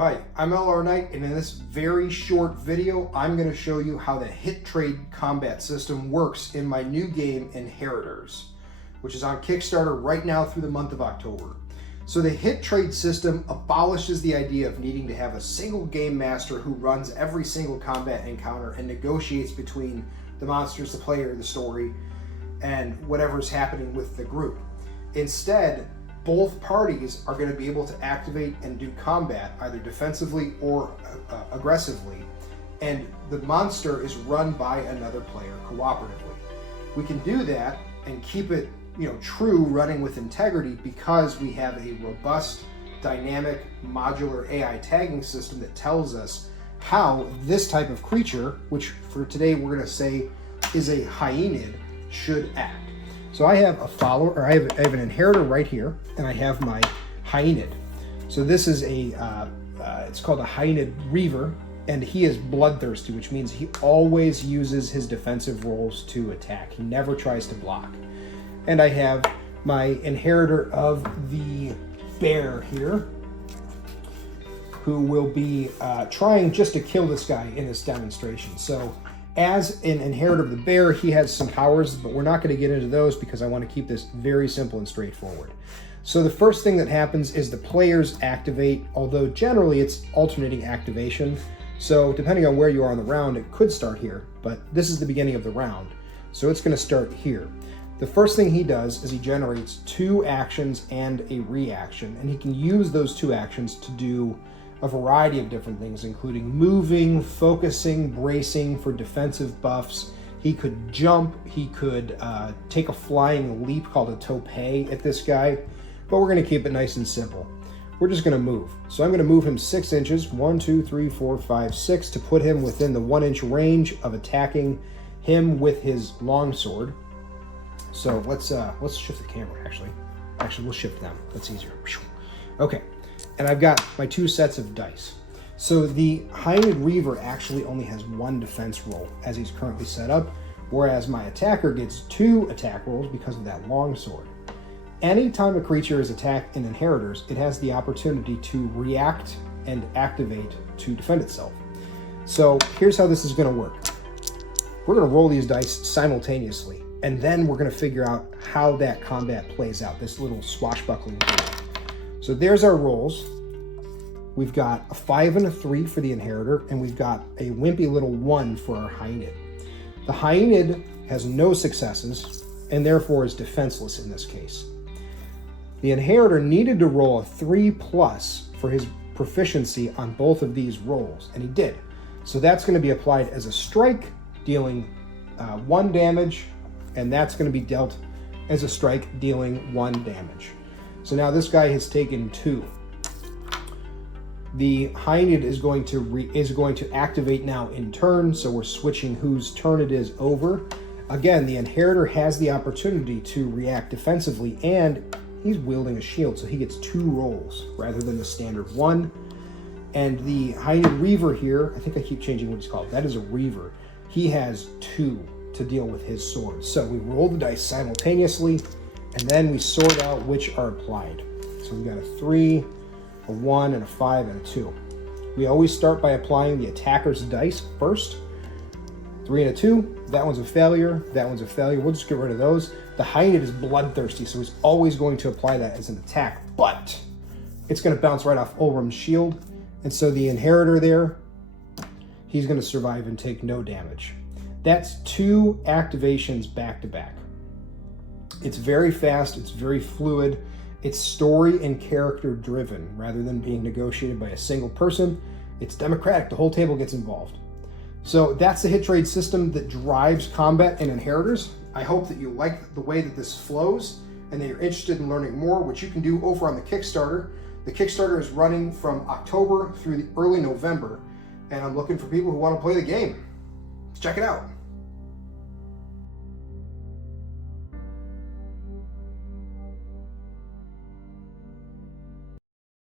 Hi, I'm LR Knight, and in this very short video, I'm going to show you how the hit trade combat system works in my new game, Inheritors, which is on Kickstarter right now through the month of October. So the hit trade system abolishes the idea of needing to have a single game master who runs every single combat encounter and negotiates between the monsters, the player, the story, and whatever's happening with the group. Instead, both parties are going to be able to activate and do combat either defensively or aggressively, and the monster is run by another player cooperatively. We can do that and keep it, true, running with integrity, because we have a robust, dynamic, modular AI tagging system that tells us how this type of creature, which for today we're going to say is a hyenid, should act. So I have a follower, or I have an inheritor right here, and I have my hyenid. So this is it's called a hyenid reaver, and he is bloodthirsty, which means he always uses his defensive rolls to attack. He never tries to block. And I have my inheritor of the bear here, who will be trying just to kill this guy in this demonstration. So as an inheritor of the bear, he has some powers, but we're not going to get into those because I want to keep this very simple and straightforward. So the first thing that happens is the players activate, although generally it's alternating activation. So depending on where you are on the round, it could start here, but this is the beginning of the round. So it's going to start here. The first thing he does is he generates 2 actions and a reaction, and he can use those 2 actions to do a variety of different things, including moving, focusing, bracing for defensive buffs. He could jump, he could take a flying leap called a tope at this guy, but we're gonna keep it nice and simple. We're just gonna move. So I'm gonna move him 6 inches, 1, 2, 3, 4, 5, 6, to put him within the 1-inch range of attacking him with his longsword. So let's shift the camera, actually. Actually, we'll shift them, that's easier. Okay. And I've got my 2 sets of dice. So the hyenid reaver actually only has 1 defense roll as he's currently set up, whereas my attacker gets 2 attack rolls because of that longsword. Anytime a creature is attacked in Inheritors, it has the opportunity to react and activate to defend itself. So here's how this is going to work. We're going to roll these dice simultaneously, and then we're going to figure out how that combat plays out, this little swashbuckling game. So there's our rolls. We've got a 5 and a 3 for the inheritor, and we've got a wimpy little 1 for our hyenid. The hyenid has no successes and therefore is defenseless in this case. The inheritor needed to roll a 3+ for his proficiency on both of these rolls, and he did. So that's going to be applied as a strike, dealing 1 damage, and that's going to be dealt as a strike, dealing 1 damage. So now this guy has taken 2. The hyenid is going to activate now in turn, so we're switching whose turn it is over. Again, the inheritor has the opportunity to react defensively, and he's wielding a shield, so he gets 2 rolls rather than the standard 1. And the hyenid reaver here, I think I keep changing what he's called. That is a reaver. He has 2 to deal with his sword. So we roll the dice simultaneously, and then we sort out which are applied. So we've got a 3, a 1, and a 5, and a 2. We always start by applying the attacker's dice first. 3 and a 2, that one's a failure, that one's a failure. We'll just get rid of those. The hyenid is bloodthirsty, so he's always going to apply that as an attack, but it's going to bounce right off Ulrim's shield, and so the inheritor there, he's going to survive and take no damage. That's 2 activations back to back. It's very fast, it's very fluid, it's story and character driven rather than being negotiated by a single person. It's democratic, the whole table gets involved. So that's the hit trade system that drives combat in Inheritors. I hope that you like the way that this flows and that you're interested in learning more, which you can do over on the Kickstarter. The Kickstarter is running from October through the early November, and I'm looking for people who want to play the game. Let's check it out.